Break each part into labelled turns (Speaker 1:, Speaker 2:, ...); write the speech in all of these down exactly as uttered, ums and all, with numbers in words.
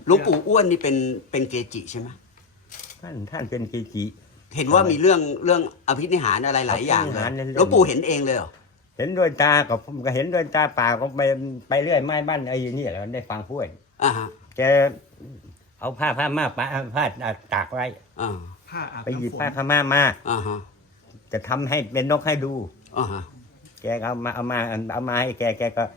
Speaker 1: หลวงปู่อ้วนนี่เป็นเป็นเกจิใช่ไหม
Speaker 2: ท่านท่านเป็นเกจิ
Speaker 1: เห็นว่ามีเรื่องเรื่องอภินิหารอะไรหลายอย่างเลยหลวงปู่เห็นเองเลยเหรอ
Speaker 2: เห็นด้วยตากับผมก็เห็นด้วยตาเปล่าก็ไปไปเรื่อยไม้บ้านไอ้นี่แหละได้ฟังพูด
Speaker 1: อ่าฮะ
Speaker 2: แกเอาผ้าผ้ามาปะผ้าตากไว้
Speaker 1: อ่า
Speaker 3: ผ้าอาบ
Speaker 2: ไปหยิบ
Speaker 3: น้ำฝน
Speaker 2: ผ้าขม่ามา
Speaker 1: อ่าฮะ
Speaker 2: จะทำให้เป็นนกให้ดู
Speaker 1: อ่าฮะ
Speaker 2: แกเอามาเอามาเอามาให้แกแกก็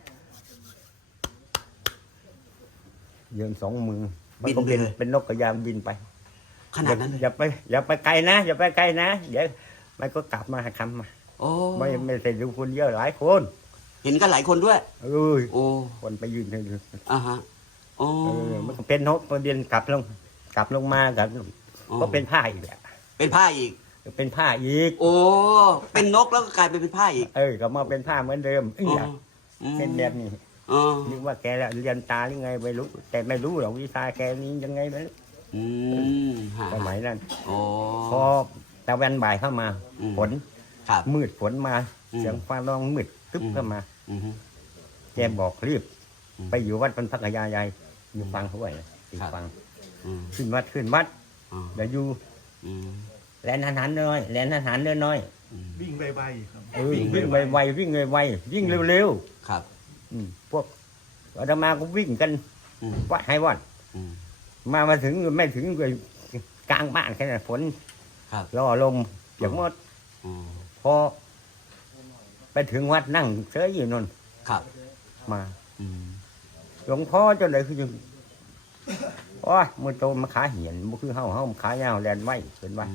Speaker 2: เยืนสองมือมันก็เป็นเป็นนกกระยางบินไป
Speaker 1: ขนาดนั้น
Speaker 2: อย่าไปอย่าไปไกลนะอย่าไปไกลนะเดี๋ยวมันก็กลับมาคำมา
Speaker 1: โอ้
Speaker 2: ไม่ไม่ใช่ดูคนเยอะหลายคน
Speaker 1: เห็นกันหลายคนด้วย
Speaker 2: เอ้ย
Speaker 1: โอ้
Speaker 2: คนไปยืนให้ดู
Speaker 1: อ่าฮะโอ้
Speaker 2: มันก็เป็นนกมันเดินกลับลงกลับลงมากับก็เป็นผ้าอีกแหละ
Speaker 1: เป็นผ้าอีก
Speaker 2: เป็นผ้าอีก
Speaker 1: โอ้เป็นนกแล้วก็กลายเป็นเป็นผ้าอีก
Speaker 2: เออก็มาเป็นผ้าเหมือนเดิมเออเป็นแบบนี้นึกว่าแกเรียนตาหรือไงไม่รู้แต่ไม่รู้หรอกวิชาแกนี้ยังไงไม่รู้สมัยนั้นพอตะวันบ่ายเข้ามาฝนมืดฝนมาเสียงฟ้าร้องมืดตึ๊บเข้ามาแกบอกรีบไปอยู่วัดพันพักยาใหญ่อยู่ฟังเขาไว้ติดฟังขึ้นวัดขึ้นวัดเดี๋ยวอยู่แลนอาหารน้อยแลนอาหารน้อย
Speaker 3: วิ่งไวๆครับ
Speaker 2: วิ่งไวๆวิ่งไวๆวิ่งเร็ว
Speaker 1: ๆครับ
Speaker 2: พวกอาตมาก็วิ่งกันวัดให้วัดมามาถึงไม่ถึงเลยกลางบ้านแค่นั้นฝนรอลมอย่างมดพอไปถึงวัดนั่งเฉยอยู่นนมาหลวงพ่อจนเลยคือยังโอ้ยมือโตมาขาเหียนมันคือเฮาเฮาขายาวแลนไว้เป็นว่า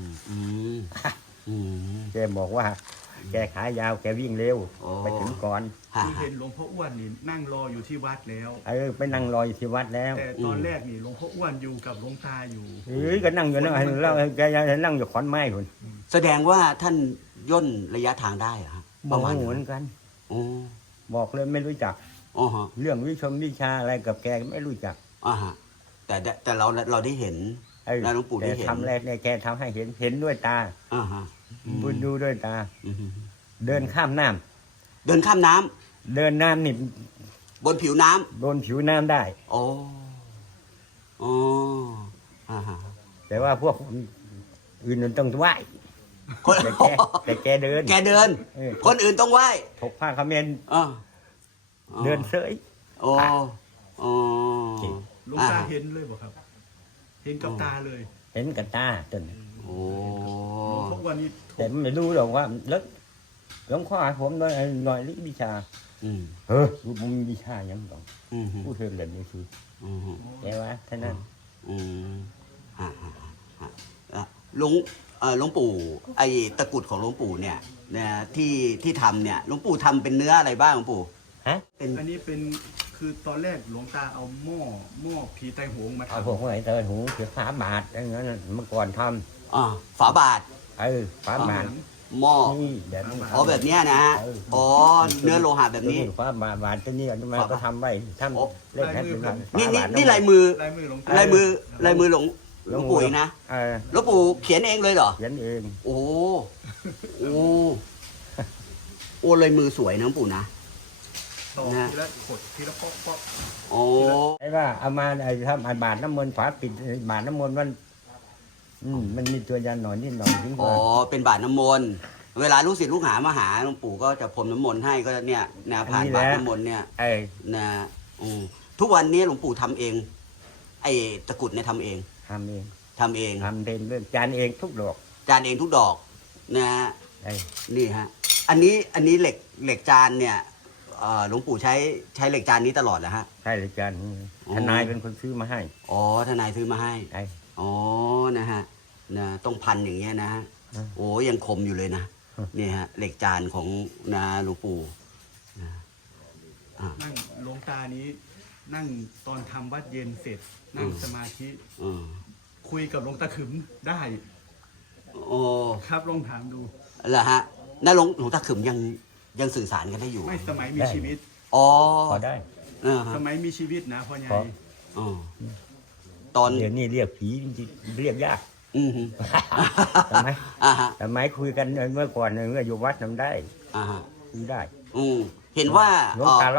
Speaker 2: แกบอกว่าแกขายาวแกวิ่งเร็วไปถึงก่อน
Speaker 3: ที่เห็นหลวงพ่ออ้วนนี่นั่งรออยู่ที่วัดแล้ว
Speaker 2: เออไปนั่งรออยู่ที่วัดแล้ว
Speaker 3: แต่ตอนแรกนี่หลวงพ่ออ้วนอยู่กับหลวงตาอยู่
Speaker 2: เฮ้ยก็นั่งอยู่นั่งแล้วแกยังนั่งอยู่ขอนไม้คน
Speaker 1: แสดงว่าท่านย่นระยะทางได้เหรอ
Speaker 2: ประมาณเหมือนกันบอกเลยไม่รู้จักเรื่องวิชมวิชาอะไรกับแกไม่รู้จัก
Speaker 1: อ่าฮะแต่แต่เราเราได้เห็นนะหลวงปู่ได้เห็น
Speaker 2: ทำแรกเนี่ยแกทำให้เห็นเห็นด้วยตา
Speaker 1: อ่าฮะ
Speaker 2: บุญดูด้วยตาเดินข้ามน้
Speaker 1: ำเดินข้ามน้
Speaker 2: ำเดินน้ำนี่
Speaker 1: บนผิวน้
Speaker 2: ำบนผิวน้ำได้
Speaker 1: โอ้โอ้อ่าฮะ
Speaker 2: แต่ว่าพวกอื่นมันต้องไหว้แต่แกแต่แกเดิน
Speaker 1: แกเดินคนอื่นต้องไหว้
Speaker 2: ถกผ้าคาเมนเดินเสย
Speaker 1: โอ้โอ้
Speaker 3: หลวงตาเห็นเลยบ่ครับเห็นกับตาเลย
Speaker 2: เห็นกับตาจน
Speaker 1: โอ้
Speaker 3: หลวงพ่อวันนี้
Speaker 2: แต่ไม่รู้หรอกว่าเลิกหลวงพ่อผมหน่อยหน่อยลิวิชาเออผมมีวิชายังต้องพูดเทิงแบบนี้คือแกว่าท่านั้น
Speaker 1: หลวงหลวงปู่ไอ้ตะกุดของหลวงปู่เนี่ยนะที่ที่ทำเนี่ยหลวงปู่ทำเป็นเนื้ออะไรบ้างหลวงปู่
Speaker 2: ฮะ
Speaker 3: อันนี้เป็นคือตอนแรกหลวงตาเอาหม้อหม้อผีไตโหงมาทำ
Speaker 2: เอาผมไอ้ไตโหงเสียฝาบาทอะไรเงี้ยเมื่อก่อนท
Speaker 1: ำอ่าฝาบาท
Speaker 2: เออฝาบาท
Speaker 1: หม้อ
Speaker 2: นี่แบบนี้
Speaker 1: อ๋อแบบเนี้ยนะฮะอ๋อเนื้อโลหะแบบนี้
Speaker 2: ฝาบาทบาทที่นี่อันนี้มาก็ทำไว้ทำเล่นแค่เป็น
Speaker 1: นี่นี่นี่ลายมือ
Speaker 3: ลายมือหลวง
Speaker 1: ลายมือลายมือหลวงหลวงปู่นะหลวงปู่เขียนเองเลยเหรอ
Speaker 2: เขียนเอง
Speaker 1: โอ้โอ้โอ้ลายมือสวยนะหลวงปู่นะ
Speaker 3: ต่อทีละขดทีละป๊อกป๊อก
Speaker 1: โอ้
Speaker 2: ไอ้ว่าเอามาไอ้ทำบาทน้ำมนต์ฝาปิดบาทน้ำมนต์มันอืมมันมีตัวยันหน่อยนิดหน่อยถึง
Speaker 1: อ๋อเป็นบาทน้ำมนต์เวลาลูกศิษย์ลูกหามาหาหลวงปู่ก็จะพรมน้ำมนต์ให้ก็เนี่ยแนวผ่านบาทน้ำมนต์เนี่ยนะอืมทุกวันนี้หลวงปู่ทำเองไอ้ตะกุดเนี่ยทำเอง
Speaker 2: ทำเอง
Speaker 1: ทำเอง
Speaker 2: ทำเองเรื่องจานเองทุกดอก
Speaker 1: จานเองทุกดอกนะนี่ฮะอันนี้อันนี้เหล็กเหล็กจานเนี่ยหลวงปู่ใช้ใช้เหล็กจานนี้ตลอดเหรอฮะ
Speaker 2: ใช่เหล็กจานทนายเป็นคนซื้อมาให้
Speaker 1: อ๋อทนายซื้อมาให้อ๋อนะฮะนะต้องพันอย่างเงี้ยนะฮะโอ้ยังคมอยู่เลยนะนี่ฮะเหล็กจานของนะหลวงปู่
Speaker 3: นั่งหลวงตานี้นั่งตอนทำวัดเย็นเสร็จนั่งสมาธิคุยกับหลวงตาขึมได้
Speaker 1: โอ้
Speaker 3: ครับลองถามดู
Speaker 1: เหรอฮะนั่นหลวงหลวงตาขึมยังยังสื่อสารกันได้อยู่
Speaker 3: ไม่สมัยมีชีวิต
Speaker 1: อ๋อ
Speaker 2: พอได้
Speaker 3: สมัยมีชีวิตนะพ่อใหญ่
Speaker 1: ตอน
Speaker 2: เดี๋ยวนี้เรียกผีเรียกยากทำไมทำไมคุยกันเมื่อก่อนเมื่ออยู่วัดทำได้คุยได้
Speaker 1: เห็นว่า
Speaker 2: หลวงตารอด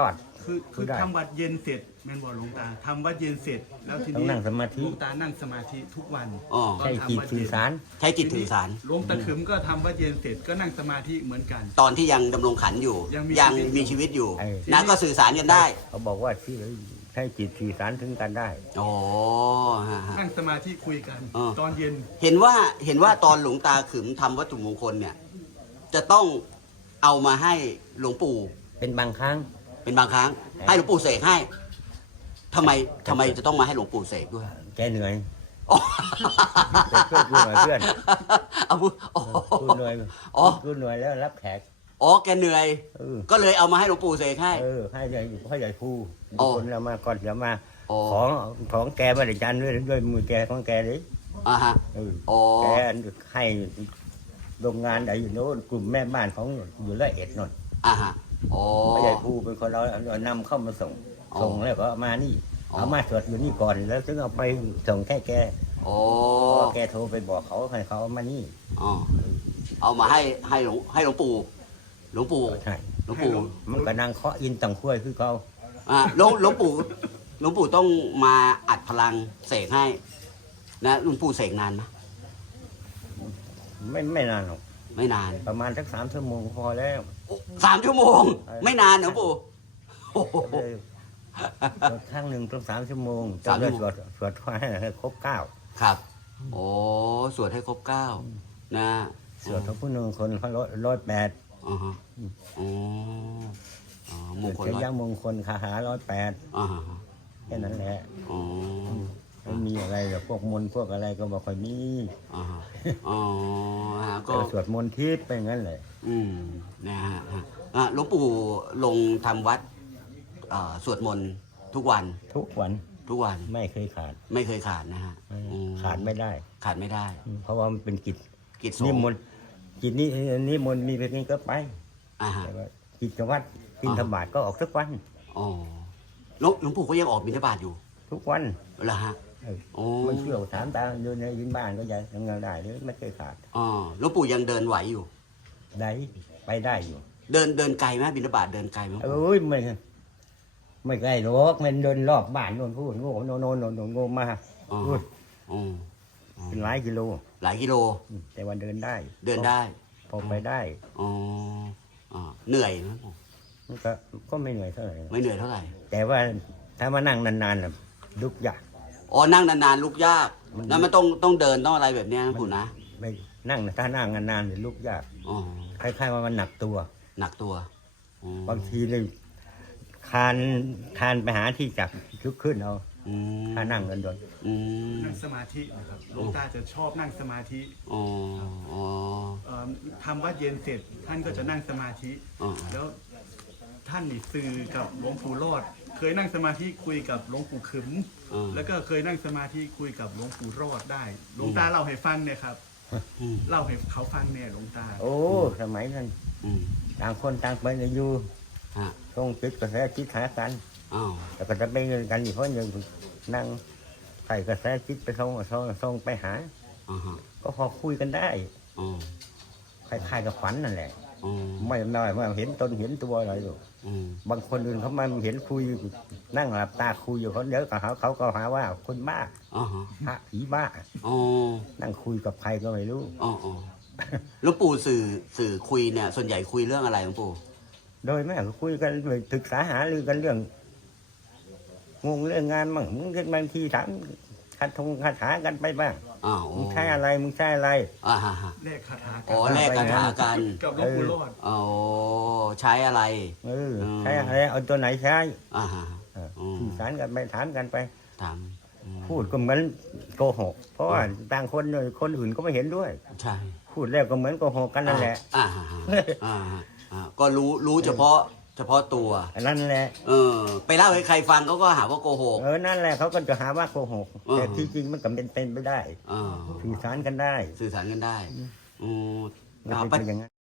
Speaker 3: คือคือ
Speaker 2: ได้
Speaker 3: ทำวัดเย็นเสร็จแม่นบอกหลวงตาทำวัดเย็นเสร็จแล้วที
Speaker 2: ต้อง
Speaker 3: นี้
Speaker 2: นั่งสมาธิ
Speaker 3: หลวงตานั่งสมาธิทุกวัน
Speaker 1: อ๋อ
Speaker 3: ตอน
Speaker 2: ใช้
Speaker 3: ทำ
Speaker 2: จิต
Speaker 3: วัด
Speaker 2: สื่
Speaker 3: เย็
Speaker 2: อน สาร
Speaker 1: ใช้จิตถือสาร
Speaker 3: หลวงตาขึมก็ทำวัดเย็นเสร็จก็นั่งสมาธิเหมือนกัน
Speaker 1: ตอนที่ยังดำรงขันอยู่
Speaker 3: ยังมี
Speaker 1: ยัง
Speaker 3: ชีวิต
Speaker 1: มีชีวิตอยู่
Speaker 2: ไอ้
Speaker 1: นะก็สื่อสารกันได้
Speaker 2: เขาบอกว่าที่ใช้จิตสื่อสารถึงกันได้
Speaker 1: โอ้ฮะฮะ
Speaker 3: นั่งสมาธิคุยกัน
Speaker 1: เออ
Speaker 3: ตอนเย็น
Speaker 1: เห็นว่าเห็นว่าตอนหลวงตาขึมทำวัตถุมงคลเนี่ย จะต้องเอามาให้หลวงปู่
Speaker 2: เป็นบางครั้ง
Speaker 1: เป็นบางครั้ง ให้หลวงปู่เสกให้ทำไมทำไมจะต้องมาให้หลวงปู่เสกด้วย
Speaker 2: แกเหนื่อย
Speaker 1: อ๋อ
Speaker 2: แต่เพื่อนกูหน่อยเพื่อน
Speaker 1: เอาพูดอ๋อ
Speaker 2: กูเหนื่อย
Speaker 1: อ๋อ
Speaker 2: กูเหนื่อยแล้วรับแขก
Speaker 1: อ๋อแกเหนื่อย
Speaker 2: เออ
Speaker 1: ก็เลยเอามาให้หลวงปู่เสกให้
Speaker 2: เออให้ใหญ่ให้ใหญ่ผู้
Speaker 1: อ๋อ
Speaker 2: คนเรามาก่อนเดี๋ยวมา
Speaker 1: อ๋อ
Speaker 2: ของของแกมาได้จันด้วยด้วยมือแกของแกเลย
Speaker 1: อ่าฮะ
Speaker 2: เออ
Speaker 1: อ๋อ
Speaker 2: แกให้โรงงานไหนอยู่โน้นกลุ่มแม่บ้านของอยู่ละเอ็ดนน
Speaker 1: อ่าฮะอ๋อ
Speaker 2: พ่อใหญ่ภูเป็นคนเราเอานำเข้ามาส่ง
Speaker 1: อ๋อ
Speaker 2: ส่งแล้วก็เอามานี่
Speaker 1: อ๋อ
Speaker 2: เอามาสวดอยู่นี่ก่อนแล้วถึงเอาไปส่งแค่แก
Speaker 1: อ๋อ
Speaker 2: พอแกโทรไปบอกเขาให้เขาเอามานี่
Speaker 1: อ๋อเอามาให้ให้หลวงให้หลวงปู่หลวงปู่
Speaker 2: ใช่
Speaker 1: หลวงปู่
Speaker 3: ให้หลวง
Speaker 2: มันก็นางเคาะอินตังคุ้วยคือเขา
Speaker 1: อ่าหลวงหลวงปู่หลวงปู่ต้องมาอัดพลังเสกให้ นะหลวงปู่เสกนานไหม
Speaker 2: ไม่ไม่นานหรอก
Speaker 1: ไม่นาน
Speaker 2: ประมาณสักสามชั่วโมงพอแล้ว
Speaker 1: สามชั่วโมง ไม่นานนะหลวงปู่โอ้โห
Speaker 2: เลยสวดครั้งหนึ่งต้องสามชั่วโมง
Speaker 1: สามชั่วโมง
Speaker 2: สวดสวดให้ครบเก้า
Speaker 1: ครับ โอ้สวดให้ครบเก้านะ
Speaker 2: สวดทั้งผู้หนึ่งคนเขาร้อยร้อยแปด
Speaker 1: อ๋อฮะอ๋ออ๋อมงคล
Speaker 2: เที
Speaker 1: ร้อย
Speaker 2: ยมงคลคาหาร้อยแปด
Speaker 1: อ่าฮะ
Speaker 2: แค่นั้นแหละ
Speaker 1: อ๋อ
Speaker 2: ไม่มีอะไรหรอกพวกมนต์พวกอะไรก็บอกค่อยมี
Speaker 1: อ่าฮะอ๋อฮะก็
Speaker 2: ก็สวดมนต์ทิพย์ไปงั้นเลย
Speaker 1: อืมนะฮะฮะอ่ะหลวงปู่ลงทำวัดอ่าสวดมนต์ทุกวัน
Speaker 2: ทุกวัน
Speaker 1: ทุกวัน
Speaker 2: ไม่เคยขาด
Speaker 1: ไม่เคยขาดนะฮะอืม
Speaker 2: ขาดไม่ได้
Speaker 1: ขาดไม่ได้
Speaker 2: เพราะว่ามันเป็นกิจ
Speaker 1: กิจส
Speaker 2: นิ
Speaker 1: งฆ์
Speaker 2: มนต์กิจนี้นิมนต์มีเป็นนี้ก็ไป
Speaker 1: อ่าฮะ
Speaker 2: แต่ว่ากิจวัตรบิณฑบาตก็ออกทุกวัน
Speaker 1: อ๋อหลวงหลวงปู่ก็ยังออกบิณฑบาตอยู่
Speaker 2: ทุกวัน
Speaker 1: เหรอฮะ
Speaker 2: เออ
Speaker 1: โอ้
Speaker 2: มันเชี่ยวถามตาอยู่ในยินบ้านก็ยังยังได้เลยไม่เคยขาด
Speaker 1: อ๋อหลวงปู่ยังเดินไหวอยู่
Speaker 2: ได้ไปได้อยู่
Speaker 1: เดินเดินไกลไหมบิณฑบาตเดินไกลไหม
Speaker 2: เอ้ยไม่ไม่ไกลหรอกมันเดินรอบบ้านโน่นพูดโง่โน่นโน่นโน่นโน่นโง่มา
Speaker 1: อ๋อ
Speaker 2: อุ้ย
Speaker 1: อ๋อ
Speaker 2: เป็นหลายกิโล
Speaker 1: หลายกิโล
Speaker 2: อืมแต่ว่าเดินได้
Speaker 1: เดินได้
Speaker 2: พอไปได้
Speaker 1: อ๋ออ๋อเหนื่อยไหมปู่
Speaker 2: มันก็ก็ไม่เหนื่อยเท่าไหร่
Speaker 1: ไม่เหนื่อยเท่าไหร่
Speaker 2: แต่ว่าถ้ามานั่งนานๆน่ะลุกยาก
Speaker 1: อ๋อนั่งนานๆลุกยาก
Speaker 2: มัน
Speaker 1: แล้วมันต้องต้องเดินต้องอะไรแบบเนี้ยนะปู่นะ
Speaker 2: ไม่นั่งถ้านั่งนานๆเนี่ยลุกยาก
Speaker 1: อ๋อ
Speaker 2: คล้ายๆว่ามันหนักตัว
Speaker 1: หนักตัวอ๋อบ
Speaker 2: างทีเลยคานคานไปหาที่จับลุกขึ้นเอา
Speaker 1: อืม
Speaker 2: ถ้านั่งกันโดน
Speaker 1: อืม
Speaker 3: นั่งสมาธินะครับหลวงตาจะชอบนั่งสมาธิ
Speaker 1: อ๋ออ๋อ
Speaker 3: เอ่อทำวัดเย็นเสร็จท่านก็จะนั่งสมาธิ
Speaker 1: อ๋อ
Speaker 3: แล้วท่านนี่สื่อกับหลวงปู่รอด เคยนั่งสมาธิคุยกับหลวงปู่ขึม
Speaker 1: อ๋อ
Speaker 3: แล้วก็เคยนั่งสมาธิคุยกับหลวงปู่รอดได้ หลวงตาเล่าให้ฟังเนี่ยครับ
Speaker 1: อืม
Speaker 3: เล่าให้เขาฟังเนี่ยหลวงตา
Speaker 2: โอ้สมัยนั้น
Speaker 1: อืม
Speaker 2: ต่างคนต่างไปอยู่
Speaker 1: ฮะ
Speaker 2: ทรงจิตกระแสจิตหากัน
Speaker 1: อ้าว
Speaker 2: แต่ก็จะเป็นเงินกันอยู่เพราะยังนั่งใส่กระแสจิตไปส่งส่งส่งไปหา
Speaker 1: อ่าฮะ
Speaker 2: ก็พอคุยกันได้
Speaker 1: อ๋อ
Speaker 2: คล้ายๆกับฝันนั่นแหละ
Speaker 1: อ๋อ
Speaker 2: ไม่ไม่ไม่เห็นตนเห็นตัวอะไรอยู่
Speaker 1: อืม
Speaker 2: บางคนอื่นเขามาเห็นคุยนั่งหลับตาคุยอยู่เขาเดี๋ยวก็หาเขาก็หาว่าคนบ้า
Speaker 1: อ๋อฮะ
Speaker 2: พระผีบ้า
Speaker 1: อ๋อ
Speaker 2: นั่งคุยกับใครก็ไม่รู้
Speaker 1: อ๋ออ๋อหลวงปู่สื่อสื่อคุยเนี่ย ส่วนใหญ่คุยเรื่องอะไรหลวงปู่
Speaker 2: โดยแม่ก็คุยกันเลยศึกษาหารือกันเรื่องงงเรื่องงานมั่งมึงเรียนบางทีถามคาทงคาถากันไปบ้าง
Speaker 1: อ้าว
Speaker 2: มึงใช้อะไรมึงใช้อะไร
Speaker 1: อ่าฮะฮะ
Speaker 3: แลกคาถากั
Speaker 1: อ๋อแลกคาถากัน
Speaker 3: กับหลวงปู่รอด
Speaker 1: อ๋อใช้อะไร
Speaker 2: เออ
Speaker 1: อืม
Speaker 2: ใช้อะไรเอาตัวไหนใช้
Speaker 1: อ่าฮะ
Speaker 2: เออ
Speaker 1: อืม
Speaker 2: สื่อสารกันไปถามกันไป
Speaker 1: ถามอืม
Speaker 2: พูดก็เหมือนโกหก เพราะว่าต่างคนเนี่ยคนอื่นก็ไม่เห็นด้วย
Speaker 1: ใช่
Speaker 2: พูดแล้วก็เหมือนโกหกกันนั่นแหละ
Speaker 1: อ่าฮะฮะอ่าฮะอ่าก็รู้รู้เฉพาะ เฉพาะตัว
Speaker 2: อันนั้นแหละ
Speaker 1: เออ ไปเล่าให้ใครฟังเขาก็หาว่าโกหก
Speaker 2: เออนั่นแหละเขาก็จะหาว่าโกหก
Speaker 1: เออ
Speaker 2: แต่ที่จริงมันก็เป็นเป็นไปได้
Speaker 1: เออ
Speaker 2: สื่อสารกันได้
Speaker 1: สื่อสารกันได้อืม
Speaker 2: มัน
Speaker 1: อ่า
Speaker 2: เป็น
Speaker 1: ปัจ
Speaker 2: อย่างนั้น